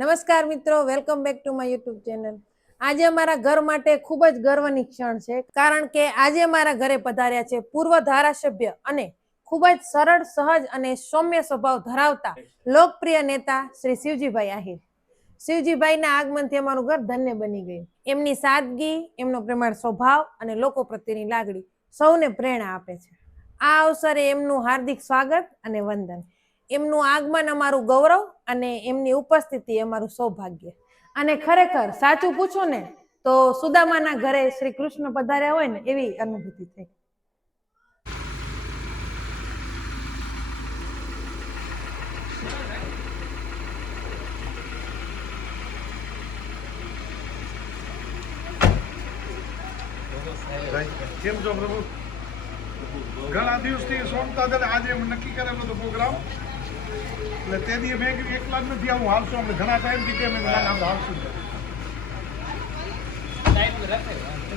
નમસ્કાર મિત્રો welcome back to my YouTube channel આજે અમારા ઘર માટે ખૂબ જ ગર્વની ક્ષણ છે, કારણ કે આજે અમારા ઘરે પધાર્યા છે પૂર્વ ધારાસભ્ય અને ખૂબ જ સરળ, સહજ અને સૌમ્ય સ્વભાવ ધરાવતા લોકપ્રિય નેતા શ્રી શિવજીભાઈ આહિર. શિવજીભાઈના આગમનથી અમારું ઘર ધન્ય બની ગયું. એમની સાદગી, એમનો પ્રેમાળ સ્વભાવ અને લોકો પ્રત્યેની લાગણી સૌને પ્રેરણા આપે છે. આ અવસરે એમનું હાર્દિક સ્વાગત અને વંદન. એમનું આગમન અમારું ગૌરવ અને એમની ઉપસ્થિતિ અમારું સૌભાગ્ય. અને ખરેખર સાચું પૂછો ને, તો સુદામાના ઘરે શ્રી કૃષ્ણ પધાર્યા હોય ને, એવી અનુભૂતિ થઈ. કેમ છો પ્રભુ? ઘણા દિવસથી સોમતા આજે નક્કી કરેલો પ્રોગ્રામ. એટલે તે દી મેં કીધું એકલા જ નથી આવું હાલશું આપણે ઘણા ટાઈમથી કે અમે ના ના હાલશું.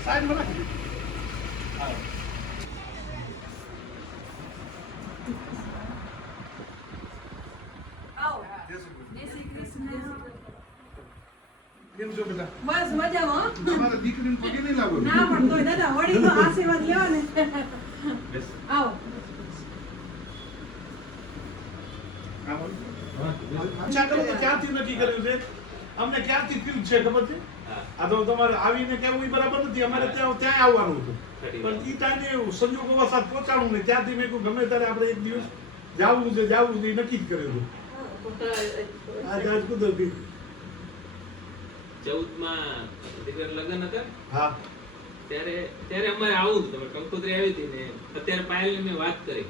સાઈડમાં રાખી દીધું. જય શ્રી કૃષ્ણ. કેમ છો બેટા બસ મજામાં દીકરી તમારા દીકરીને પગે નહીં લાગો ના પણ તોય દાદા તો આશીર્વાદ લેવા ને આવો ઈચ્છા કરો તો ક્યારથી નક્કી કર્યું છે? અમને ક્યાંથી ફીલ છે ખબર છે? આ તો તમારે આવીને કેવું બરાબર નથી. અમારે ત્યાં ત્યાં આવવાનું હતું. પણ એ ટાઈમે સંજોગો વસાત પહોંચાડવું નહીં. ત્યાંથી મેં કહ્યું ગમે ત્યારે આપણે એક દિવસ જાવું છે જાવું છે એ નક્કી જ કર્યું હતું. કુદરતી. લગ્ન હા. ત્યારે ત્યારે અમારે આવું તમે કંકોત્રી આવી હતી ને અત્યારે પાયલ મેં વાત કરી.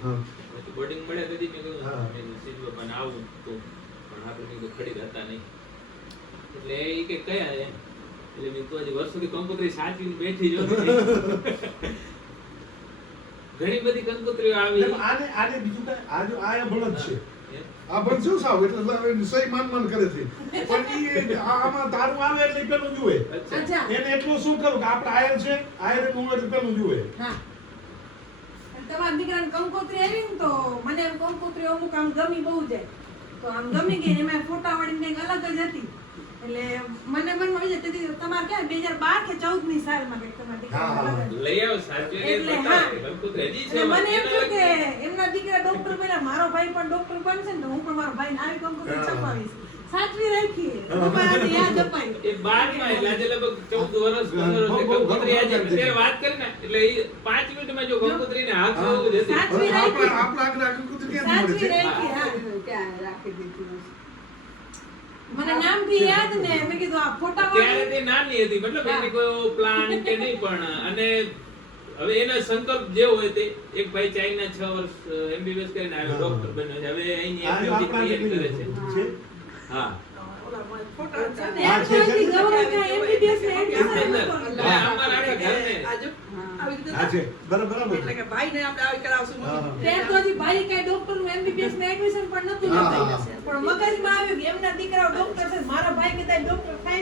બોર્ડિંગ મળ્યા તેથી મેં કહ્યું આવું તો પણ આપણે ખડી રહેતા નહીં. એટલે એ કે કયા એમ? એટલે મેં તો હજી વર્ષોથી કંકોત્રી સાચવીને બેઠી જો ઘણી બધી કંકોત્રીઓ આવી. આને આને બીજું કઈ આ જો આ બળદ છે. આ પણ શું સાવ? એટલે સહી માન માન કરે છે. પણ ઈ આમાં તારું આવે એટલે પેલું જુએ. એને એટલું શું કરું કે આપણે આયર છે આયરનું એટલે પેલું જુએ. હા. તમારા દીકરાને કંકોત્રી આવી ને તો મને કંકોત્રી અમુક આમ ગમી બહુ જાય. તો આમ ગમી ગઈ એમાં ફોટા વાળી કંઈક અલગ જ હતી એટલે મને મન હોય છે તેથી તમારે ક્યાં બે હજાર બાર કે ચૌદની સાલમાં કંઈક તમારા. અલગ લઈ આવો એટલે હા. મને એમ થયું કે એમના દીકરા ડોક્ટર બન્યા મારો ભાઈ પણ ડોક્ટર બનશે ને તો હું પણ મારો ભાઈને આવી કંકોત્રી. છપાવીશ સાચવી રાખી. યાદ અપાય એ બારમાં એટલે આજે લગભગ ચૌદ વર્ષ પંદર વર્ષે બહુ- બહુ કંકોત્રી આજે ઘણું વાત કરી ને એટલે એ પાંચ મિનિટમાં જો કંકોત્રીને હાથ હા. જોવું જતી. સાચવી રાખી. આપણા આપણા આગળ આગળ કુતરી ક્યાંથી મળે સાચવી છે? રાખી હા. મને નામ ભી યાદ ને મેં કીધું આ ફોટા ત્યારે તે નાની હતી. મતલબ એને કોઈ પ્લાન કે નહીં પણ અને હવે એનો સંકલ્પ જે હોય તે એક ભાઈ ચાઇના છ વર્ષ એમબીબીએસ કરીને આવ્યો ડોક્ટર બન્યો છે. હવે અહીં આ એમબીબીએસ કરે છે. છે. હા.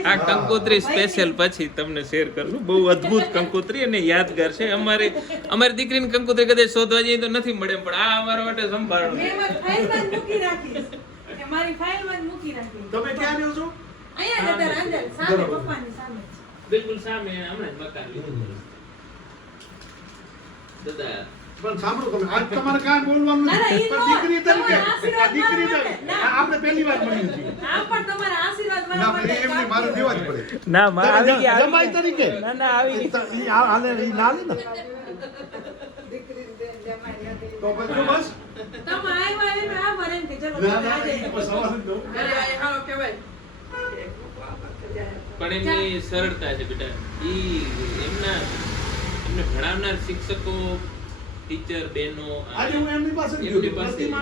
આ કંકોત્રી સ્પેશિયલ પછી તમને શેર કરું. બહુ અદ્ભુત કંકોત્રી અને યાદગાર છે. અમારે અમારી દીકરીની કંકોત્રી કદાચ શોધવા જઈએ તો નથી મળે પણ આ અમારા માટે સંભાળો. મારી ફાઇલમાં જ મૂકી રાખી તમે ક્યાં રહ્યો છો? અહીંયા હતા રાંધણ, સામે પપ્પાની સામે બિલકુલ સામે હમણાં જ મકાન લીધું. દાદા પણ સાંભળો તમે આજ તમારે કાંઈ બોલવાનું ના, ના, નથી પણ દીકરી તરીકે આ દીકરી તરીકે. ના. આપણે પહેલી વાર મળીએ છીએ. આ પણ તમારા આશીર્વાદ ના મારા પણ માટે એમને મારે દેવા જ પડે. ના તમે જ- જમાઈ તરીકે. ના ના આવી ઈ તો- ઈ આ- આલે ના. લે ને તો બસ. તમે આવ્યા એટલે આભાર એમ કે ચલો ના ના ઈ તો સવાલ જ દઉં. પણ એમની સરળતા છે બેટા ઈ એમના એમને ભણાવનાર શિક્ષકો ટીચર બહેનો આજે હું એમની પાસે જ ગયો.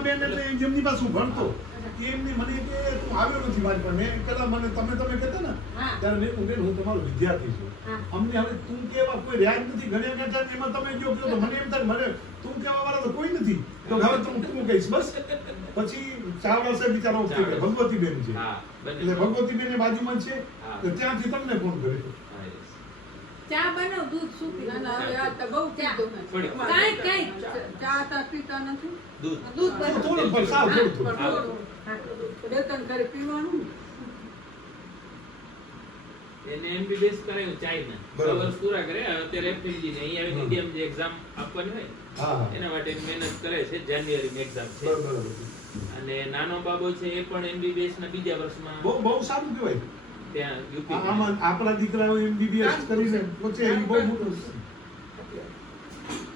એટલે જેમની પાસે હું ભણતો એ એમની મને કે તું આવ્યો નથી મારી પાસે. મેં પેલા મને તમે તમે કહેતા ને ત્યારે મેં કીધું, બેન હું તમારો વિદ્યાર્થી છું. અમને હવે તું કેવા કોઈ રહ્યા નથી? ઘણા ઘણા એમાં તમે જો કહો મને એમ થાય મને તું કેવા વાળા તો કોઈ નથી. તો હવે તું તું કહીશ? બસ. પછી ચાવડા સાહેબ બિચારા ઓફ થઈ છે. હા બંને એટલે ભગવતીબેન એ બાજુમાં છે. તો ત્યાંથી તમને ફોન કર્યો. ચા બનાવ દૂધ શું પીવું? ચા. થોડીક. કાંઈ કાંઈ દૂધ દૂધ થોડું પણ સાવ થોડું થોડું હા, થોડું. હા. એને MBBS કરાયું ચાઇના. બરાબર. પૂરા કર્યા. અત્યારે FLG ને અહીંયા આવીને હમ. જે exam આપવાની હોય, એના માટે મહેનત કરે છે જાન્યુઆરીની એક્ઝામ છે. અને નાનો બાબો છે એ પણ એમબીબીએસ ના બીજા વર્ષમાં બહુ બહુ સારું કહેવાય ત્યાં યુપી આપણા દીકરાઓ એમબીબીએસ કરીને પછી બહુ મોટું છે.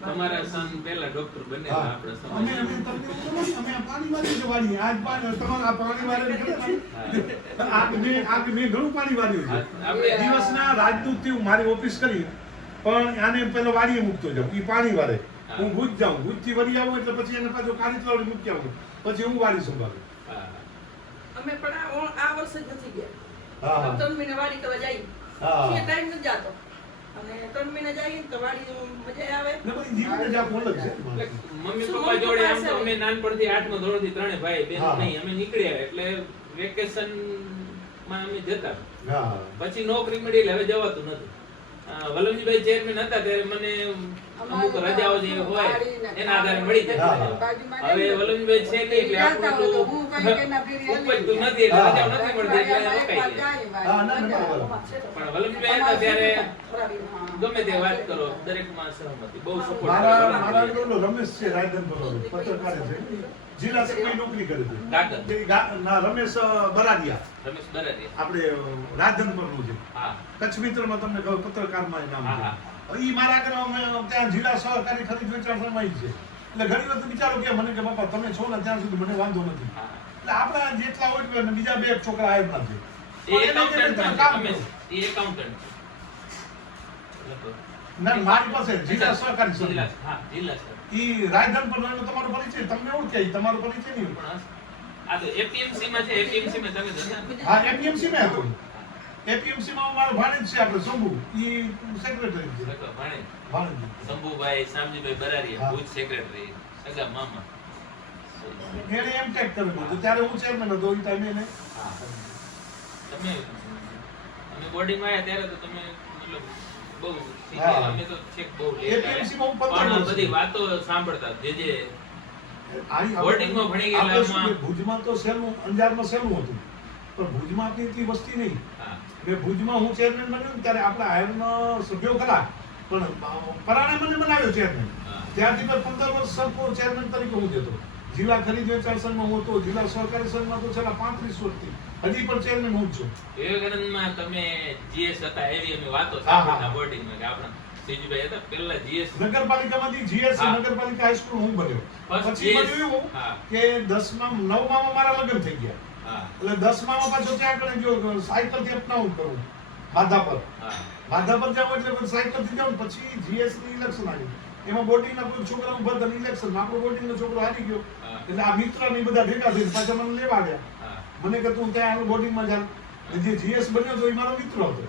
તમારા son પહેલા doctor બનેલા આપણા અમે અમે તમને એવું ખબર છે? અમે પાણી વાળી જ વાળીએ. આજ પાણી તમારે પાણી વાળીને ખબર છે? હા. આ મેં આ મેં ઘણું પાણી વાળ્યું આપણે દિવસના રાજદૂતથી મારી ઓફિસ કરી પણ આને પેલો વાડીએ મૂકતો જાઉં ઈ પાણી વાળે હું ભૂજ જાઉં ભૂજથી વળી આવું એટલે પછી એને પાછો કાળી તલાવડી મૂકી આવું પછી હું વાડી સંભાળું. અમે પણ આ વર્ષે નથી ગયા હા હા ત્રણ મહિના વાડી કરવા જઈએ હા. ટાઈમ નથી જાતો અને ત્રણ મહિના જઈએ ને તો વાડી મજા આવે. પછી જીવન જ આખું અલગ છે. મમ્મી પપ્પા જોડે આમ તો અમે નાનપણથી આઠમા ધોરણથી ત્રણે ભાઈ બેન નહીં અમે નીકળ્યા એટલે વેકેશનમાં અમે જતા. પછી નોકરી મળી એટલે હવે જવાતું નથી. વલ્લભજીભાઈ ચેરમેન હતા ત્યારે મને અમુક રજાઓ જે હોય એના આધારે મળી જાય હવે વલમભાઈ છે નહીં એટલે આપણું ઉપજતું નથી એટલે રજાઓ નથી મળતી એટલે રોકાઈ બરાબર. પણ વલમભાઈ હતા ત્યારે ગમે તે વાત કરો દરેકમાં સહમતી બહુ સપોર્ટ મારા મારા રમેશ છે રાયધન પત્રકાર છે. જિલ્લા સેક્રેટરી નોકરી કરે છે. ના રમેશ બરાડિયા. રમેશ બરાડિયા. આપણે રાધન પરનું છે. કચ્છ કચ્છ મિત્રમાં તમને કહું પત્રકારમાં નામ છે. ઈ મારા આગળ ત્યાં જિલ્લા સહકારી ખરીદ વેચાણ સંઘમાં છે. એટલે ઘણી વખત વિચારો કે મને કે બાપા તમે છો ને ત્યાં સુધી મને વાંધો નથી. એટલે આપણા જેટલા હોય બીજા બે છોકરા આવ્યા છે. એ. એ ના મારી પાસે જિલ્લા સહકારી જિલ્લા હા જિલ્લા સર. ઈ રાયધન પરનો એનો તમારો પરિચય તમને ઓળખે તમારો પરિચય નહીં પણ આ તો એપીએમસી માં છે એપીએમસી માં તમે હા એપીએમસી માં હતો. એપીએમસી માં મારો ભાણેજ છે આપણે શંભુ. ઈ સેક્રેટરી છે. લખો, ભાણેજ શંભુભાઈ શામજીભાઈ બરારિયા ભુજ સેક્રેટરી સગા મામા. એને એમ ટેક કરેલું હતું ત્યારે હું ચેરમેન હતો એ ટાઈમે એને. તમે અમે બોર્ડિંગમાં આવ્યા ત્યારે તો તમે મતલબ બહુ અમે તો છેક બહુ late માં હું પણ બધી વાતો સાંભળતા જે જે ભણી ગયેલા ભુજમાં તો સહેલું અંજારમાં સહેલું હતું. પણ ભુજમાં એટલી વસ્તી નહીં. હા. મેં ભુજમાં હું ચેરમેન બન્યો ત્યારે આપણા આયનનો સભ્યો ખરા પણ પરાણે મને બનાવ્યો ચેરમેન ત્યારથી મેં પંદર વર્ષ સરખો ચેરમેન તરીકે હું જતો જિલ્લા ખરીદ વેચાણ સંઘમાં હું હતો જિલ્લા સહકારી સંઘમાં તો છેલ્લા પાંત્રીસ વર્ષથી. હજી પણ ચેરમેન હું જ છું. વિવેકાનંદમાં તમે જીએસ હતા એવી અમે વાતો. સાંભળતા બોર્ડિંગમાં કે આપણા સીજીભાઈ હતા પેલા GS નગરપાલિકામાંથી જીએસ નગરપાલિકા હાઈસ્કૂલ હું બન્યો. પછી. બન્યું એવું કે દસમા નવમામાં મારા લગ્ન થઈ ગયા. એટલે દસમામાં પાછો ત્યાં આગળ ગયો સાયકલથી અપનાવું કરું. માધાપર હા. માધાપર જાવ એટલે સાયકલથી જાવ પછી જીએસની ઇલેક્શન આવ્યું એમાં બોર્ડિંગના કોઈ છોકરા ઊભા હતા ઇલેક્શન આપણો બોર્ડિંગનો છોકરો હારી ગયો. એટલે આ મિત્ર ને બધા ભેગા થઈને પાછા મને લેવા આવ્યા. મને કે તું ત્યાં બોર્ડિંગમાં જા અને જે જીએસ બન્યો તો એ મારો મિત્ર હતો.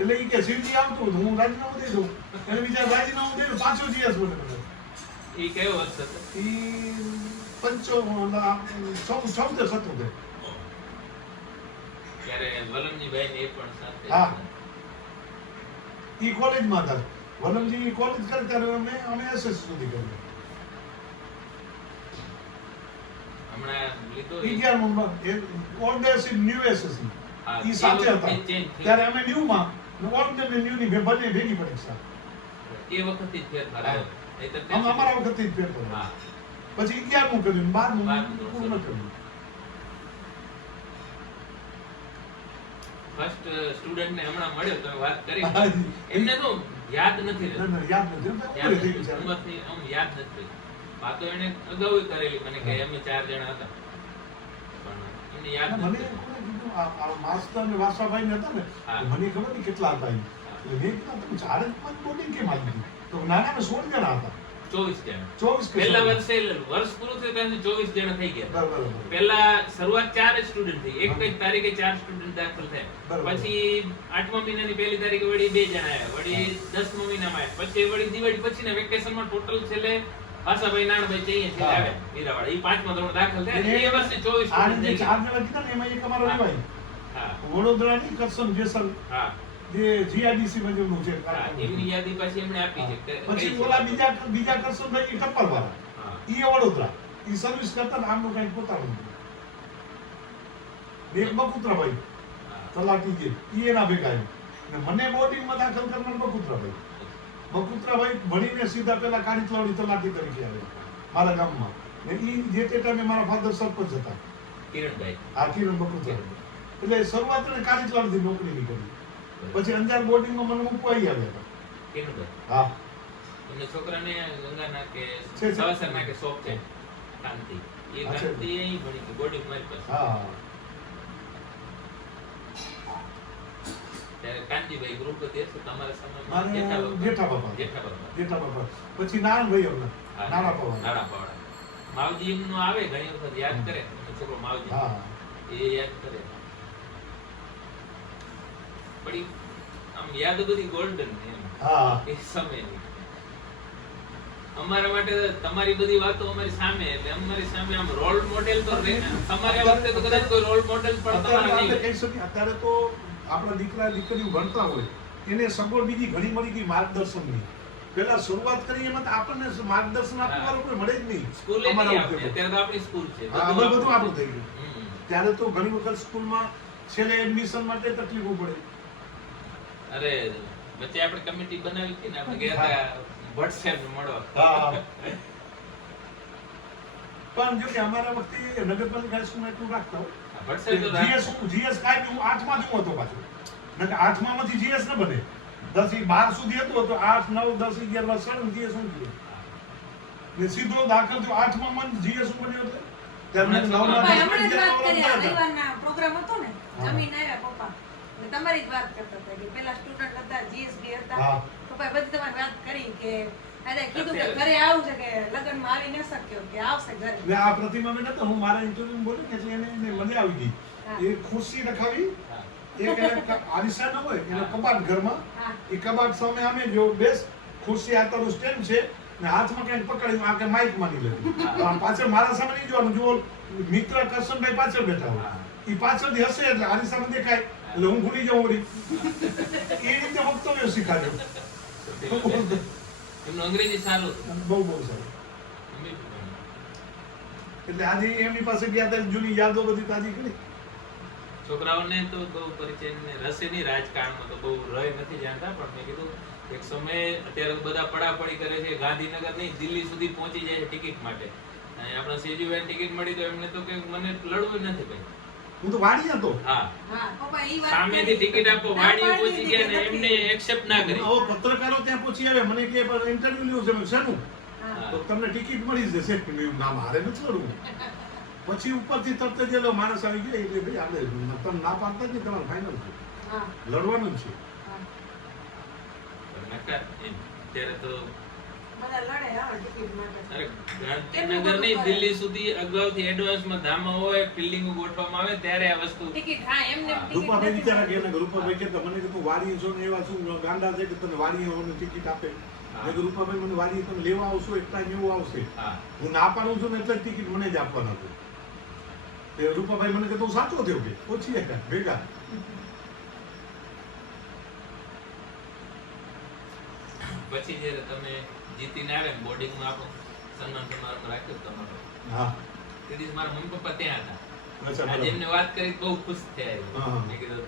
એટલે એ કે સીટી આવતું હતું હું રાજીનામું દઈ દઉં. એટલે બીજા રાજીનામું દઈ દઉં પાછો જીએસ બન્યો એ કયો વર્ષ હતો? એ પંચો ચૌદ સત્તોતેર ત્યારે વલમજીભાઈ ને એ પણ સાથે હા. ઈ કોલેજમાં હતા. વલમજી કોલેજ કરે ત્યારે અમે અમે એસએસ સુધી કર્યું પછી અગિયારમું કર્યું? બારમું. પૂર્ણ કર્યું. ફર્સ્ટ સ્ટુડન્ટ ને હમણાં મળ્યો તમે વાત કરી. એમને તો યાદ નથી રહેતું. યાદ નથી. ઉંમરથી આમ યાદ નથી વાતો એને અગાઉ કરેલી મને કે અમે ચાર જણા હતા. પણ એમને યાદ મને માસ્ટર ને વાસાભાઈ ને હતા ને. મને ખબર નહીં કેટલા હતા તમે ચાર જ પાંચ બોર્ડિંગ કેમ આવી તો ના ના સોળ જણા હતા. ચોવીસ જણા ચોવીસ પહેલા વર્ષે વર્ષ પૂરું થયું ત્યાંથી ચોવીસ જણા થઈ ગયા. બરાબર, બરાબર. પહેલા શરૂઆત ચાર સ્ટુડન્ટ થઈ. એક જ તારીખે ચાર સ્ટુડન્ટ દાખલ થયા. પછી આઠમા મહિનાની પહેલી તારીખે વળી બે જણા આવ્યા. વળી દસમા મહિનામાં આવ્યા. પછી વળી દિવાળી પછીના વેકેશનમાં ટોટલ છેલ્લે ભાષાભાઈ નાણભાઈ જઈએ છે. આવ્યા. હીરાવાડા પાંચમા ધોરણ દાખલ થયા. એ વર્ષે ચોવીસ સ્ટુડન્ટ થઈ ગયા. વડોદરાની કરસન જેસલ. હા. જે જીઆરડીસી માં જેમનું છે એમની યાદી પાછી એમણે આપી છે. પછી? ઓલા બીજા બીજા કરસનભાઈ ઈ ટપ્પરવાળા. હા. ઈ વડોદરા. એ સર્વિસ કરતા આમ કઈ પોતાનું. એક બકુતરાભાઈ હા. તલાટી જે એ એના ભેગા ને મને બોર્ડિંગમાં દાખલ કરનાર બકુત્રાભાઈ. બકુત્રાભાઈ ભણીને સીધા પેલા કાળીતલાવડી તલાટી તરીકે આવે. મારા ગામમાં. ને એ જે તે ટાઈમે મારા ફાધર સરપંચ હતા. કિરણભાઈ. આ કિરણ બકુત્રાભાઈ. એટલે શરૂઆત કાળી કાળીતલાવડીથી નોકરી કરી. પછી અંજાર બોર્ડિંગમાં મને મૂકવા આવ્યા હા. એટલે છોકરાને ગંગાના કે. સવાસરના કે શોખ છે કાંતિ એ કાંતિ અહીં ભણી કે બોર્ડિંગ મારી પાસે. હા કાંતિભાઈ ગ્રુપ તમારા સમયમાં જેઠા બાપા. જેઠા બાપા. જેઠા બાપા. પછી નારાયણભાઈ ભાઈ હા, નાના પવાના નાના પવાના. માવજી નું આવે ઘણી વખત યાદ કરે. છોકરો માવજી. હા. એ યાદ કરે. પણ આમ યાદ બધી ગોલ્ડન એમ. હા. એ સમયની. અમારા માટે તમારી બધી વાતો અમારી સામે એટલે અમારી સામે આમ રોલ મોડેલ તો. તમારા વખતે તો કદાચ કોઈ રોલ મોડેલ પણ તમારા નહીં. કહી શકીએ અત્યારે તો આપણા દીકરા દીકરીઓ ભણતા હોય. એને સગવડ બીજી ઘણી મળી ગઈ માર્ગદર્શનની. પેલા શરૂઆત કરી એમાં આપણને માર્ગદર્શન આપવા કોઈ મળે જ નહીં. સ્કૂલ. અત્યારે તો આપણી સ્કૂલ છે. બધું આપણું થઈ ગયું. ત્યારે તો ઘણી વખત સ્કૂલમાં છેલ્લે એડમિશન માટે તકલીફો પડે. અરે વચ્ચે આપણે કમિટી બનાવી હતી ને આપણે ગયા હતા ભટ્ટ સાહેબને મળવા. પણ જો કે અમારા વખતે નગરપાલિકા હાઈસ્કૂલમાં એટલું રાખતા આ ભટ્ટ સાહેબ તો જીએસ જીએસ કાંઈ હું આઠમાં જ હું હતો પાછો. નકર આઠમામાંથી જીએસ ન બને. દસથી બાર સુધી હતું તો આઠ નવ દસ અગિયાર બાર સડન જીએસ હું થયું ને સીધો દાખલ થયો. આઠમા માં જીએસ હું બન્યો હતો. ત્યારે મને પ્રોગ્રામ હતો ને જમીન આવ્યા પપ્પા. એટલે તમારી જ વાત કરતા હતા કે પેલા સ્ટુડન્ટ હતા જીએસબી હતા. તો પપ્પાએ બધી તમારી વાત કરી કે અરે કીધું કે ઘરે આવું છે કે લગ્નમાં આવી ન શક્યો કે આવશે ઘરે. ને આ પ્રતિમા બેન હતા હું મારા ઇન્ટરવ્યુ બોલ્યો કે એટલે એને એને આવી ગઈ. એ ખુરશી રખાવી એક એને ક- ન હોય એનો કબાટ ઘરમાં. એ કબાટ સામે અમે જો બેસ ખુરશી આ તારું સ્ટેન્ડ છે ને હાથમાં કઈ પકડી આ કે માઇક માની લે પાછળ મારા સામે નહીં જોવાનું જુઓ મિત્ર કરશનભાઈ પાછળ બેઠા હોય. એ પાછળથી હશે એટલે આરીસામાં દેખાય. એટલે હું ભૂલી જાઉં વળી એ રીતે વક્તવ્ય શીખાડ્યો અંગ્રેજી સારું બહુ બહુ સારું એટલે આજે એમની પાસે ગયા હતા જૂની યાદો બધી તાજી કરી છોકરાઓને તો બહુ પરિચય ને રસે નહીં રાજકારણમાં તો બહુ રય નથી જાણતા પણ મેં કીધું એક સમયે અત્યારે બધા પડાપડી કરે છે. ગાંધીનગર નહીં દિલ્હી સુધી પહોંચી જાય છે ટિકિટ માટે. આપણા સીજીવાય ટિકિટ મળી તો એમને તો કે મને લડવું જ નથી ભાઈ હું તો વાડી હતો હા. હા પપ્પા ઈ વાત સામેથી ટિકિટ આપો ના પહોંચી ગયા ને એમને એક્સેપ્ટ ના કરી. આવો પત્રકારો ત્યાં પહોંચી આવે મને કે ઇન્ટરવ્યુ લેવું છે મેં શેનું? તો તમને ટિકિટ મળી જશે મેં ના મારે નથી લડવું પછી ઉપરથી તરત જ માણસ આવી ગયા એટલે ભાઈ આપણે તમે ના પાડતા જ નહીં તમારે ફાઇનલ છે? લડવાનું જ છે. ત્યારે તો ગાંધીનગર નહીં દિલ્હી સુધી અગાઉથી એડવાન્સમાં ધામા હોય ફિલ્ડિંગ ગોઠવવામાં આવે ત્યારે આ વસ્તુ ટિકિટ હા એમને રૂપાભાઈ નથી કે એને રૂપાભાઈ કહેતા મને કે તું વાડી છો ને એવા શું ગાંડા છે કે તને વાડી ટિકિટ આપે? મેં રૂપાભાઈ મને વાડી તમે લેવા આવશો એક ટાઈમ એવું આવશે. હું. ના પાડું છું ને એટલે જ ટિકિટ મને જ આપવાના છે. તે રૂપાભાઈ મને કે સાચો થયો કે? ઓછી હતા ભેગા. પછી જ્યારે તમે જીતીને આવે બોર્ડિંગમાં આપણો સન્માન સમારોહ રાખ્યો તમારો. હા. તે દિવસ મારા મમ્મી પપ્પા ત્યાં હતા. આજે એમને વાત કરી બહુ ખુશ થયા. મેં કીધું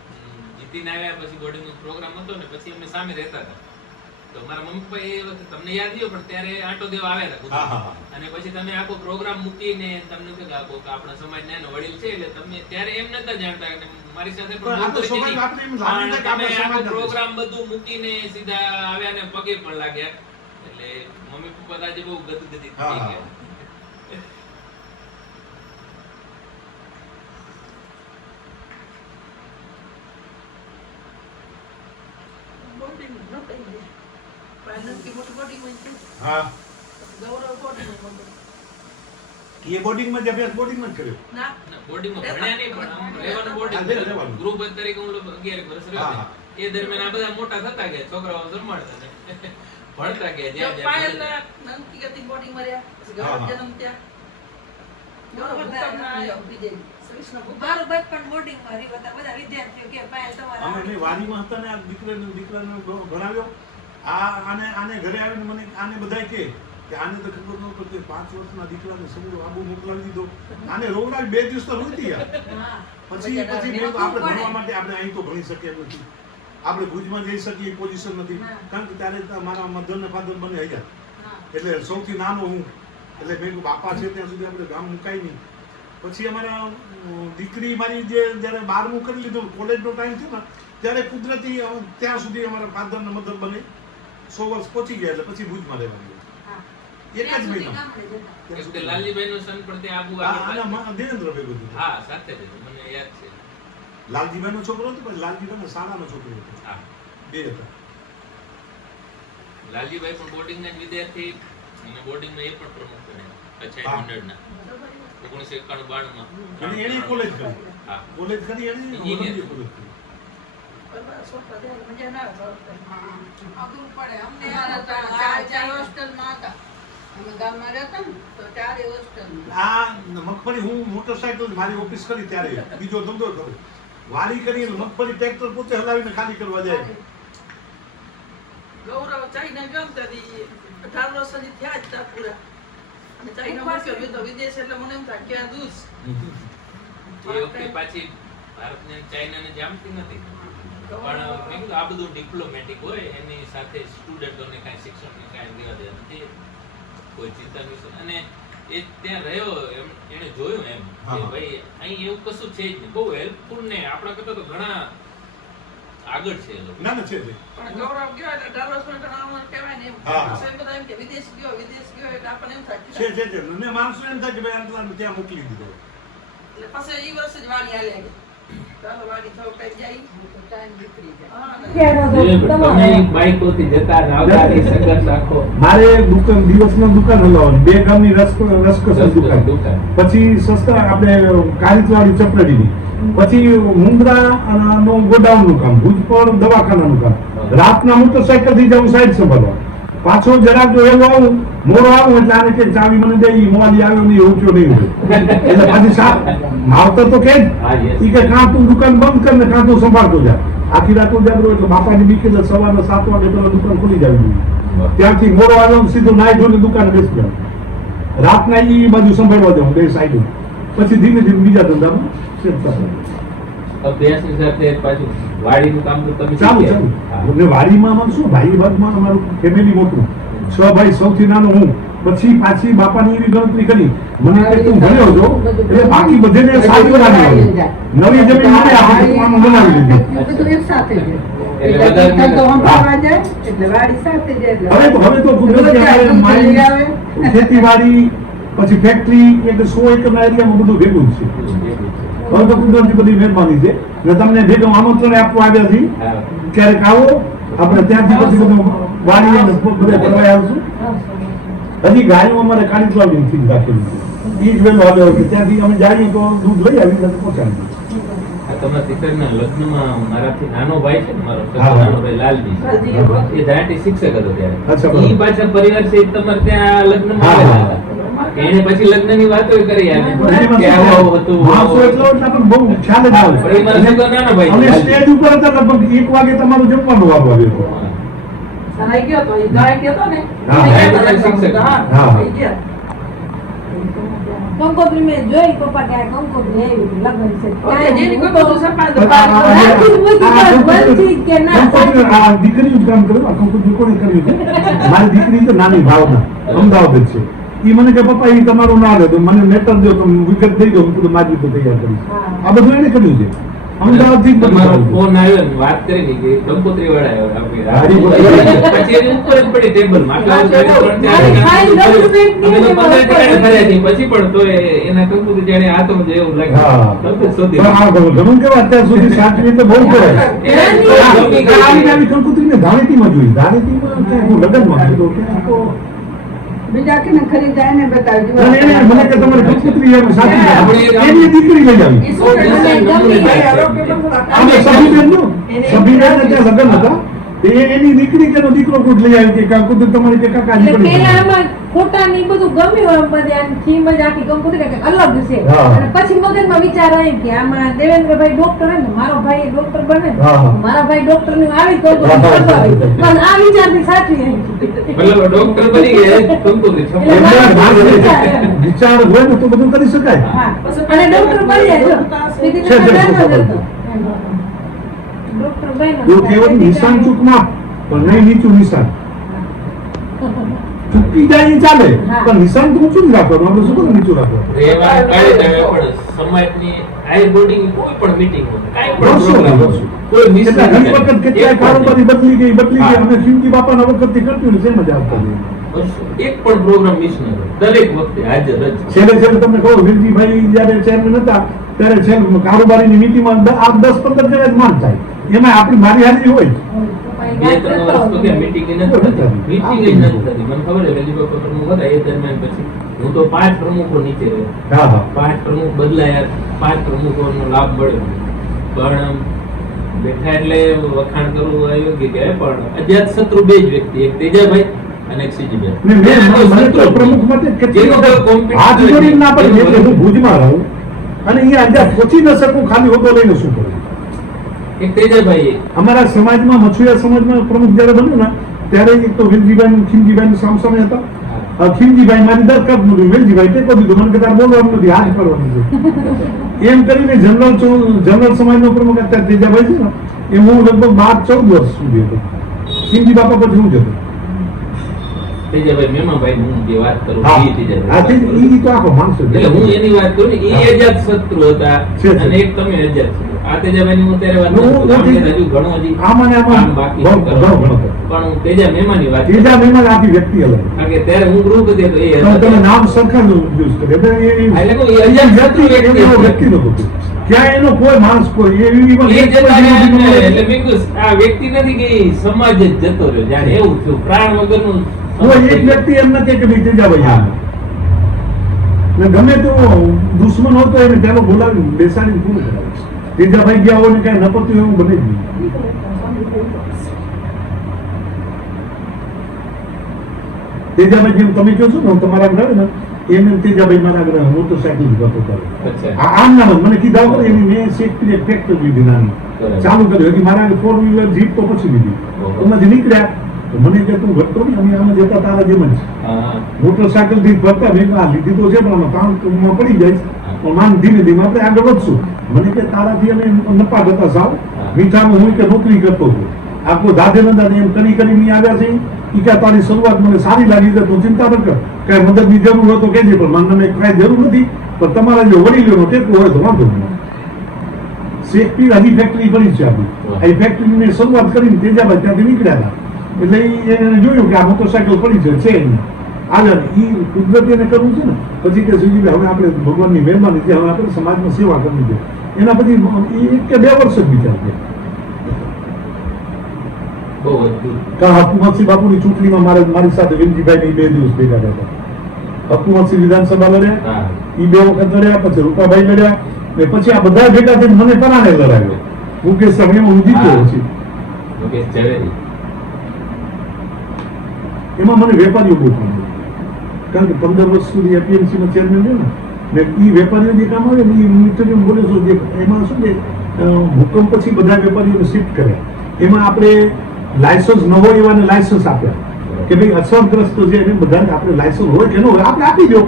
જીતીને આવ્યા પછી બોર્ડિંગનો પ્રોગ્રામ હતો ને પછી અમે સામે રહેતા હતા. તો મારા મમ્મી પપ્પા એ વખતે તમને યાદ રહ્યો પણ ત્યારે આંટો દેવા આવ્યા હતા. અને પછી તમે આખો પ્રોગ્રામ મૂકીને તમને કે આપો કે આપણા સમાજના એનો વડીલ છે એટલે તમે ત્યારે એમ નતા જાણતા કે મારી સાથે પણ પ્રોગ્રામ બધું મૂકીને સીધા આવ્યા ને પગે પણ લાગ્યા. એ બોર્ડિંગમાં જ અભ્યાસ બોર્ડિંગમાં જ કર્યો? ના. ના, બોર્ડિંગમાં ભણ્યા નહીં પણ આમ રહેવાનું બોર્ડિંગ હા, બે રહેવાનું. ગ્રુપ તરીકે હું લોકો અગિયાર વર્ષ રહ્યો એ દરમિયાન આ બધા મોટા થતા ગયા છોકરાઓ જન્માડતા ગયા. ભણતા જ્યાં જો જ્યાં પાયલના ભણતા. નનકી હતી બોર્ડિંગમાં રહ્યા. પછી ગૌરવ. જન્મ ત્યાં. ગૌરવ. શ્રીકૃષ્ણ ભૂકંપ. મારું બચપણ બોર્ડિંગમાં રહ્યું હતા બધા વિદ્યાર્થીઓ કે પાયલ તમારા અમે મેં વાડીમાં હતા ને આ દીકરાને દીકરાને ભણાવ્યો આ આને આને ઘરે આવીને મને આને બધાય કે કે આને તો ખબર ન પડતી પાંચ વર્ષના દીકરાને સમૂહ આબુ મોકલાવી દીધો આને રોવડા બે દિવસ તો રોતી પછી પછી આપણે ભણવા માટે આપણે અહીં તો ભણી શકીએ નથી આપણે ભુજમાં જઈ શકીએ પોઝિશન નથી. કારણ કે ત્યારે મારા મધર ને ફાધર બને હજાર. એટલે સૌથી નાનો હું. એટલે મેં બાપા છે ત્યાં સુધી આપણે ગામ મુકાય નહીં. પછી અમારા દીકરી મારી જે જ્યારે બારમું કરી લીધું કોલેજનો ટાઈમ થયો ને ત્યારે કુદરતી ત્યાં સુધી અમારા ફાધર ને મધર બને સો વર્ષ પહોંચી ગયા એટલે પછી ભુજમાં રહેવા ગયા એક જ મહિના. લાલજીભાઈ નું સન પણ ત્યાં આબુ આ- આગળ દેવેન્દ્ર ભેગું હતું. હા સાથે મને યાદ છે. લાલજીભાઈ નો છોકરો હતો પછી લાલજીભાઈ શાળાનો છોકરો હતો? બે હતા. લાલજીભાઈ પણ બોર્ડિંગ ના વિદ્યાર્થી અને બોર્ડિંગ એ પણ પ્રમુખ બન્યા. અચ્છા હંડ્રેડ ના ઓગણીસો એકાણું બાણું માં એણે કોલેજ કરી? કોલેજ કરી એણે કોલેજ કરી. ના ને મગફળી હું મોટરસાયકલ મારી ઓફિસ કરી ત્યારે. બીજો ધંધો કરું. વારી કરી મગફળી ટ્રેક્ટર પોતે હલાવીને ખાલી કરવા જાય. ગૌરવ ચાઇના ગયો ને ત્યારે અઢાર વર્ષ હજી થયા જ તા પૂરા. અને ચાઇના મૂક્યો. તો વિદેશ એટલે મને એમ થાય ક્યાં દૂર એ વખતે પાછી ભારતને ચાઇનાને જામતી નથી. પણ મેં કીધું આ બધું ડિપ્લોમેટિક હોય એની સાથે સ્ટુડન્ટોને કાંઈ શિક્ષણની કાંઈ લેવા દેવા નથી. કોઈ ચિંતા નહીં. અને એ ત્યાં રહ્યો એમ એને જોયું એમ કે ભાઈ અહીં એવું કશું છે જ નહીં. બહુ હેલ્પફુલ ને આપણા કરતા તો ઘણા આગળ છે ના ના છે. પણ ગૌરવ ગયો એટલે વર્ષનો એટલે નાનો કહેવાય ને એમ. હા. એમ બધા એમ કે વિદેશ ગયો વિદેશ ગયો એટલે આપણને એમ થાય છે છે છે. ને માણસો એમ થાય કે ભાઈ આટલા ત્યાં મોકલી દીધો. એટલે પછી એ વર્ષ જ વાડી હાલે તો હા ને. ને ની મારે દુકાન દિવસમાં દુકાન હલાવવાની. બે ગામની રસક રસકસ દુકાન. પછી સસ્તા આપણે કારીતવાળી ચપરડીની પછી મુંદ્રા ગોડાઉનનું કામ ભુજ પર દવાખાનાનું કામ. રાતના મોટરસાયકલથી જાઉં સાઈડ સંભાળવા. પાછો જરાક જો એવો આવું. મોડો આવું એટલે આને કે ચાવી મને દે ઈ મોલી આવ્યો નહીં ઊંચો નહીં હોય એટલે પાછી સાપ માવતર તો કે ઈ કે કાં તું દુકાન બંધ કર ને કાં તું સંભાળતો જા આખી રાત ઉજાગરો એટલે બાપાની બીક એટલે સવારના સાત વાગે પેલા દુકાન ખુલી જાય ત્યાંથી મોડો આવ્યો ને સીધો નાઈ ધોઈને દુકાન બેસી ગયો રાતના ઈ બાજુ સંભાળવા જાઉં બે સાઈડ પછી ધીમે ધીમે બીજા ધંધામાં. અભ્યાસની સાથે પાછું વાડીનું કામ તો તમે ચાલુ ચાલુ વાડીમાં શું ભાઈ ભાગમાં અમારું ફેમિલી મોટું છ ભાઈ સૌથી નાનો હું. પછી પાછી બાપાની એવી ગણતરી કરી. મને કે તું ભણ્યો છો એટલે બાકી બધેને સાચું લાગ્યું નવી જમીન મળે આપણે પણ બનાવી દીધી એક સાથે ખેતીવાડી પછી ફેક્ટરી એટલે સો એકરના એરિયામાં બધું ભેગું છે. હવે તો કુદરતી બધી મહેરબાની છે. ને તમને ભેગું આમંત્રણ આપવા આવ્યા છીએ. ક્યારેક આવો. આપણે ત્યાંથી પછી બધું વાડી અને બધે ફરવા આવશું હજી ગાયો અમારે કાળી નથી રાખેલી. જ વેલો આવ્યો કે ત્યાંથી અમે જાણીએ તો દૂધ લઈ આવી એટલે પહોંચાડી તમારા દીકરાના લગ્નમાં મારાથી નાનો ભાઈ છે ને મારો નાનો ભાઈ લાલજી એ જાણતી શિક્ષક હતો ત્યારે. બરાબર. પાછા પરિવાર છે તમારે ત્યાં લગ્નમાં આવેલા હતા. એને પછી લગ્નની વાતો કરી કે આવું આવું હતું બહુ ખ્યાલ જ આવે. પણ એ મારો નાનો ભાઈ સ્ટેજ ઉપર હતા લગભગ એક વાગે તમારું જમવાનું વારો આવ્યો. સહાય ગયો તો, એ ગાય તો તો. એ કે તો જ કામ કર્યું કંકોત્રી છે મારી દીકરી છે નાની ભાવના અમદાવાદ છે ઈ મને કે પપ્પા એ તમારું ના લે તો મને લેટર દો તો વિગત દઈ દો હું કીધું મારી રીતે તૈયાર કરીશ આ બધું એને કર્યું છે અમદાવાદથી જ બધું તમારો કર્યું છે. ફોન આવ્યો ને વાત કરી ને કે કંકોત્રી વાળા આવ્યો પછી એની ઉપર જ પડી ટેબલમાં તો પણ તોય એના કંકોત્રી જાણે જ એવું લાગે. શોધી ઘણું કેવા અત્યાર સુધી સાચવી તો બહુ. આવી કંકોત્રીને ધાણેતીમાં જોઈ. ધાણેતીમાં માં લગ્ન તો- બીજા કે ને ખરીદાય ને બતાવજો. મને કે તમારી કંકોત્રી એમ સાચી એની દીકરી લઈ સભીબેન નો સભીબેન ને ત્યાં લગ્ન હતા. એની દીકરી કે દીકરો કુટ લઈ આવી કે કંકોત્રી તમારી કે કાકાજી એટલે ખોટા ની બધું ગમ્યું આમ બધે થીમ જ આખી કંકોત્રી કે અલગ છે. અને પછી મગજમાં વિચાર આવે કે આમાં દેવેન્દ્રભાઈ ડોક્ટર હે ને મારો ભાઈ ડોક્ટર બને. મારા ભાઈ ડોક્ટરનું આવી તો. બસ આ વિચારથી સાચી આવી મતલબ ડોક્ટર બની ગયા કંકોત્રી વિચાર વિચાર. વિચાર હોય ને તો બધું કરી શકાય. હા. અને ડોક્ટર બની જાય. ડોક્ટર કહેવાનું નિશાન ચૂકમાં પણ નહીં નીચું નિશાન. ચૂકી જાય ચાલે પણ નિશાન તો ઊંચું જ રાખવાનું આપણે શું કામ નીચું સમાજની આઈ બોર્ડિંગ કોઈ પણ મીટિંગ. કોઈ ઘણી વખત કેટલાય કારોબારી બદલી ગઈ બદલી ગઈ હા. અમે બાપાના વખતથી કરતું ને જ આવતા એક પણ પ્રોગ્રામ મિસ ન દરેક વખતે હાજર જ. છેલ્લે છેલ્લે તમને કહું વીરજીભાઈ જયારે ચેરમેન હતા ત્યારે છેલ્લે કારોબારીની મીટિંગમાં દ- દસ પંદર જણા જ માન થાય. એમાં આપણી મારી હાજરી હોય બે ત્રણ વર્ષ તો ક્યાં meeting નથી થતી. Meeting ય નથી થતી. મને ખબર છે વેલી બાપા પ્રમુખ હતા એ દરમિયાન પછી. હું તો પાંચ પ્રમુખો નીચે રહ્યો. હા હા. પાંચ પ્રમુખ બદલાયા. પાંચ પ્રમુખોનો લાભ મળ્યો. પણ બેઠા એટલે વખાણ કરવું અયોગ્ય કહેવાય પણ અજાત શત્રુ બે જ વ્યક્તિ એક તેજાભાઈ અને એક સીજીભાઈ પ્રમુખ માટે જેનો ના હું ભુજમાં રહું અને અહીંયા અંદર પહોંચી ન શકું ખાલી હોતો લઈને શું કરું? અમારા સમાજમાં મછુયા સમાજમાં પ્રમુખ જ્યારે બન્યું ને ત્યારે એક તો વેલજીભાઈ ખીમજીભાઈ સામસામે હતા. ખીમજીભાઈ મારી દરખાસ્ત મૂકી વેલજીભાઈ ટેકો દીધો. મને કે તારે બોલવાનું નથી હાથ કરવાનું છે. એમ કરીને જનરલ જનરલ સમાજનો પ્રમુખ અત્યારે તેજાભાઈ છે ને એ હું લગભગ બાર ચૌદ વર્ષ સુધી હતો. ખીમજી બાપા પછી હું જતો તેજાભાઈ મેમાભાઈ હું જે વાત કરું એ તેજાભાઈ ઈ તો આખો માણસો એટલે હું એની વાત કરું ને એ અજાત શત્રુ હતા છે, છે. અને એક તમે અજાત શત્રુ. આ તેજાભાઈની હું ત્યારે વાત કરું છું. હું- આમને હજુ ઘણું હજી આમાં આમાં બાકી ઘણું- છે ઘણું- કરવાનું. ઘણું. પણ તેજા મહેમાનની વાત તેજા મહેમાન આખી વ્યક્તિ અલગ. કારણ કે ત્યારે હું ગૃહપતિ હતો એ તમે નામ સરખાનું યુઝ કરે એટલે એ- એ- એટલે કહું, એ અજાત શત્રુ વ્યક્તિ વ્યક્તિ નહોતો. કોઈ. એનો કોઈ માણસ કોઈ એટલે આ વ્યક્તિ નથી કે સમાજ જ જતો રહ્યો. જ્યારે એવું થયું પ્રાણ વગરનું કોઈ એક વ્યક્તિ એમ નથી કે ભાઈ આવે. ને ગમે તો દુશ્મન હોતો એને પેલો બોલાવી બેસાડી પૂરું કરાવે ભાઈ ગયા હોય ને કઈ નપતું એવું બને જ નહીં. તેજાભાઈ જેમ તમે કહો છો ને હું તમારા ગ્રહ ને એમ એમ તેજાભાઈ મારા ગ્રહ હું તો હતો અચ્છા. આ આમ ના મને કીધા વગર એની મેં શેખપીરે ટ્રેક્ટર લીધી નાની ચાલુ કર્યું હજી મારા ફોર વ્હીલર જીપ તો પછી લીધી. એમાંથી નીકળ્યા. મને કે તું ઘટતો ને અમે આમ જતા તારા જેમ જ. મોટરસાયકલથી ફરતા મેં આ લીધી તો છે પણ કામમાં પડી જાય. પણ માન ધીમે ધીમે આપણે આગળ વધશું. મને કે તારાથી અમે નપા જતા સાવ મીઠામાં હું કે નોકરી કરતો હતો આખો દાદે બંધાને એમ કરી કરીને આવ્યા છે. એ કે તારી શરૂઆત મને સારી લાગી છે તું ચિંતા ન કર. કઈ મદદની જરૂર હોય તો કહેજે પણ મને કઈ જરૂર નથી. પણ તમારા જે વડીલોનો ટેકો હોય તો વાંધો નહીં. શેખપીર હજી ફેક્ટરી પડી છે આપણી એ ફેક્ટરીની શરૂઆત કરીને તેજાબાદ ત્યાંથી નીકળ્યા હતા. એટલે એને જોયું કે આ મોટરસાયકલ પડી છે છે આગળ ઈ કુદરતી એને કરવું છે ને પછી કે સુજીભાઈ હવે આપણે ભગવાનની મહેરબાની હવે આપણે સમાજમાં સેવા કરવી છે. એના પછી એક કે બે વર્ષ જ વિચાર છે. હકુમતસિંહ બાપુની ચૂંટણીમાં મારે મારી સાથે વિનજીભાઈ બે દિવસ ભેગા હતા. હકુમતસિંહ વિધાનસભા લડ્યા એ બે વખત લડ્યા પછી રૂપાભાઈ લડ્યા ને પછી આ બધા ભેગા થઈને મને પરાણે લડાવ્યો. મુકેશ સાહેબ એમાં હું. જીત્યો પછી એમાં મને વેપારીઓ બહુ કામ કારણ કે પંદર વર્ષ સુધી એપીએમસીમાં ચેરમેન રહ્યો ને એ વેપારીઓ જે કામ આવે ને એ મિનિસ્ટરી બોલે છો, જે એમાં શું કે ભૂકંપ પછી બધા વેપારીઓને શિફ્ટ કર્યા એમાં આપણે લાયસન્સ ન હોય એવાને લાયસન્સ આપ્યા. કે ભાઈ અસરગ્રસ્ત જે એને બધાને આપણે લાયસન્સ હોય કે ન હોય, આપણે આપી દો.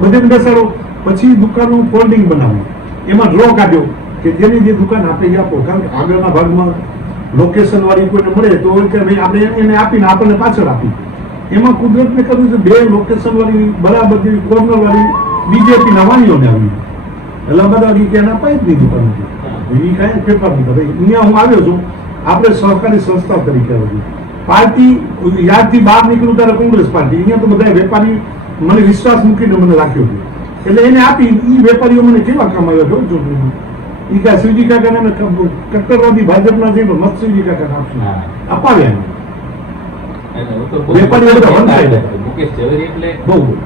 બધે બેસાડો. પછી દુકાનનું ફોલ્ડિંગ બનાવ્યું એમાં ડ્રો કાઢ્યો કે જેની જે દુકાન આપણે આપો. કારણ કે આગળના ભાગમાં લોકેશન વાળી કોઈને મળે તો કે ભાઈ આપણે એને આપીને આપણને પાછળ આપી. એમાં કુદરતને કહ્યું છે બે લોકેશન વાળી બરાબર જેવી કોર્નર વાળી બીજેપી ના વાણીઓને આવી. એટલે અમદાવાદ કે એના પાઈ જ નહીં દુકાન નથી એ કાંઈ ફેરફાર નહીં કરે અહીંયા હું આવ્યો છું. આપણે સહકારી સંસ્થા તરીકે આવ્યો પાર્ટી યાદથી બહાર નીકળ્યું ત્યારે કોંગ્રેસ પાર્ટી. અહીંયા તો બધા વેપારી મને વિશ્વાસ મૂકીને મને રાખ્યો હતો એટલે એને આપી એ વેપારીઓ મને કેવા કામ આવ્યા ખબર ચૂંટણીમાં? એ કાંઈ શિવજી કાકાને અમે કટ્ટરવાદી ભાજપના છે મત શિવજી કાકાને આપશું. અપાવ્યા મુકેશ ઝવેરી એટલે બહુ.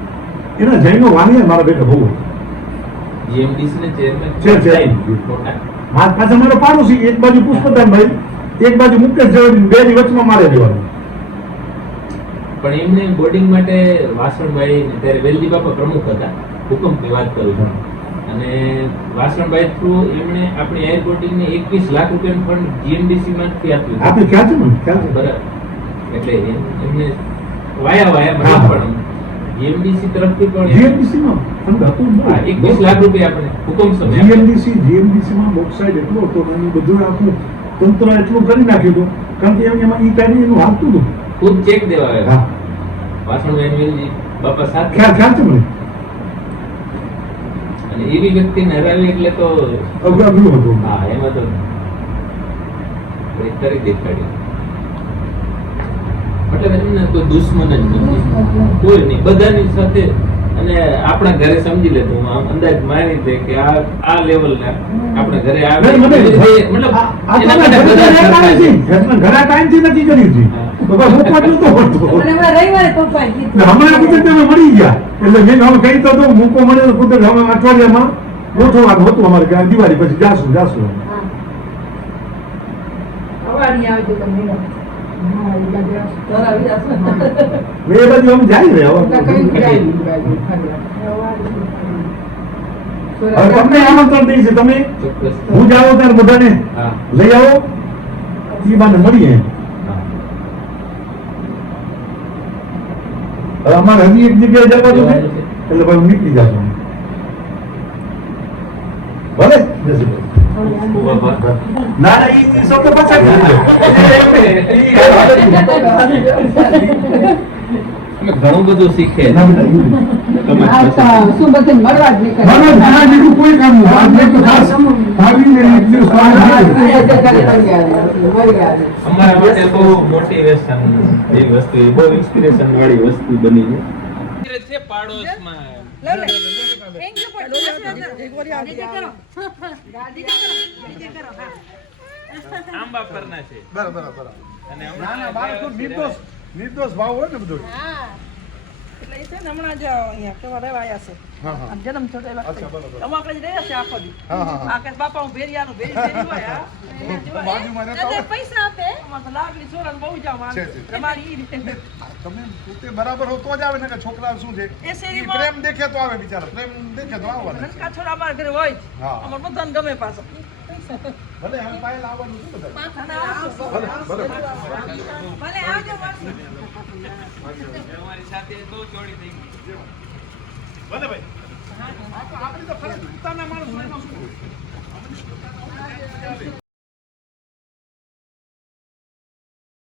એના જૈનો વાણિયા મારા બેટા બહુ. જીએમડીસી ને ચેરમેન છે, છે. મારા પાછા મારો પાડોશી. એક બાજુ પુષ્પદાનભાઈ એક બાજુ મુકેશ ઝવેરી બે ની વચમાં મારે રહેવાનું. પણ એમને બોર્ડિંગ માટે વાસણભાઈ ને ત્યારે વેલજી બાપા પ્રમુખ હતા. હુકમની વાત કરું છું. અને વાસણભાઈ થ્રુ એમણે આપણી એર બોર્ડિંગ ને એકવીસ લાખ રૂપિયાનું ફંડ જીએમડીસી માંથી આપ્યું. આપણે ખ્યાલ છે. બરાબર. એટલે એમને વાયા વાયા. મને પણ જીએમડીસી તરફથી પણ જીએમડીસી માં ફંડ હતું લાખ રૂપિયા આપણે હુકમ સમય જીએમડીસી જીએમડીસી માં બોક્સાઇડ એટલો હતો ને એનું બધું આખું તંત્ર એટલું કરી નાખ્યું હતું. કારણ કે એમ- ઈ ટાઈમે એનું હાલતું હતું. ખુદ ચેક દેવા હા. વાસણ વેનવીરજી બાપા સાથે ખ્યાલ ખ્યાલ છે મને? અને એવી વ્યક્તિને હરાવી એટલે તો અઘરું હતું. હા એમાં તો કરી દેખાડ્યું એટલે એમને કોઈ દુશ્મન જ નથી. કોઈ નહીં. બધાની સાથે અને આપણા ઘરે સમજી લેતો હું આમ અંદાજ મારી દે કે આ આ લેવલ ના આપણા ઘરે આવે મતલબ આ- આ એના તમે માટે બધા ઘરના સરખા કાંઈ છે. નથી. ઘરના- ઘણા ટાઈમથી નથી કરી હતી. રવિવારે હમણાં કે મળી ગયા. એટલે મેં હવે કહી તો દઉં, મૂકો મળે તો કુદરત હવે અઠવાડિયામાં ગોઠવવાનું હતું અમારે દિવાળી પછી જાશું જાશું. અવાડી આવજો તમે એ બાજુ આમ જાય હવે. હવે તમને આમંત્રણ દઈ છે તમે? હું જાઓ ત્યારે બધાને. લઈ આવો. એ બાને મળીએ. અમારે હજી એક જગ્યાએ જવાનું છે. એટલે ભાઈ નીકળી જશું ભલે જય શ્રી કૃષ્ણ. ખૂબ આભાર. ના ના તો તો. એ તો. અમારા માટે બહુ મોટિવેશન જેવી વસ્તુ બહુ ઇન્સ્પિરેશન વાળી વસ્તુ બની છે પાડોશમાં Thank you for આશીર્વાદ. કરો. ગાડી કરો. ગાડી કરો. હા. આંબા પરના છે બરાબર, બરાબર. અને ના, ના, બાળકો નિર્દોષ નિર્દોષ ભાવ હોય ને બધો હા. એટલે એ છે ને હમણાં જ અહીંયા કેવા રહેવા આવ્યા છે. હા હા. આમ જન્મ થયો એ જ રહ્યા છે આખો દી. હા હા હા. આ કે બાપા હું ભેરિયાનું ભેરી ભેરી હોય હા. પૈસા આપે? અમારે તો લાગણી બહુ જાવ છે, છે. તમારી ઈ રીતે. તમે પોતે બરાબર હો તો જ આવે ને કે છોકરા શું છે? એ પ્રેમ દેખે તો આવે બિચારા પ્રેમ દેખે તો આવે નનકા છોરા અમારા ઘરે હોય જ. અમારે બધાને ગમે પાછો. ભલે હવે પાયલ આવવાનું છે બધા. ભલે આવજો. અમારી સાથે બહુ જોડી થઈ ગઈ. ભલે ભાઈ. આપણે તો ફરજ. પોતાના માણસ?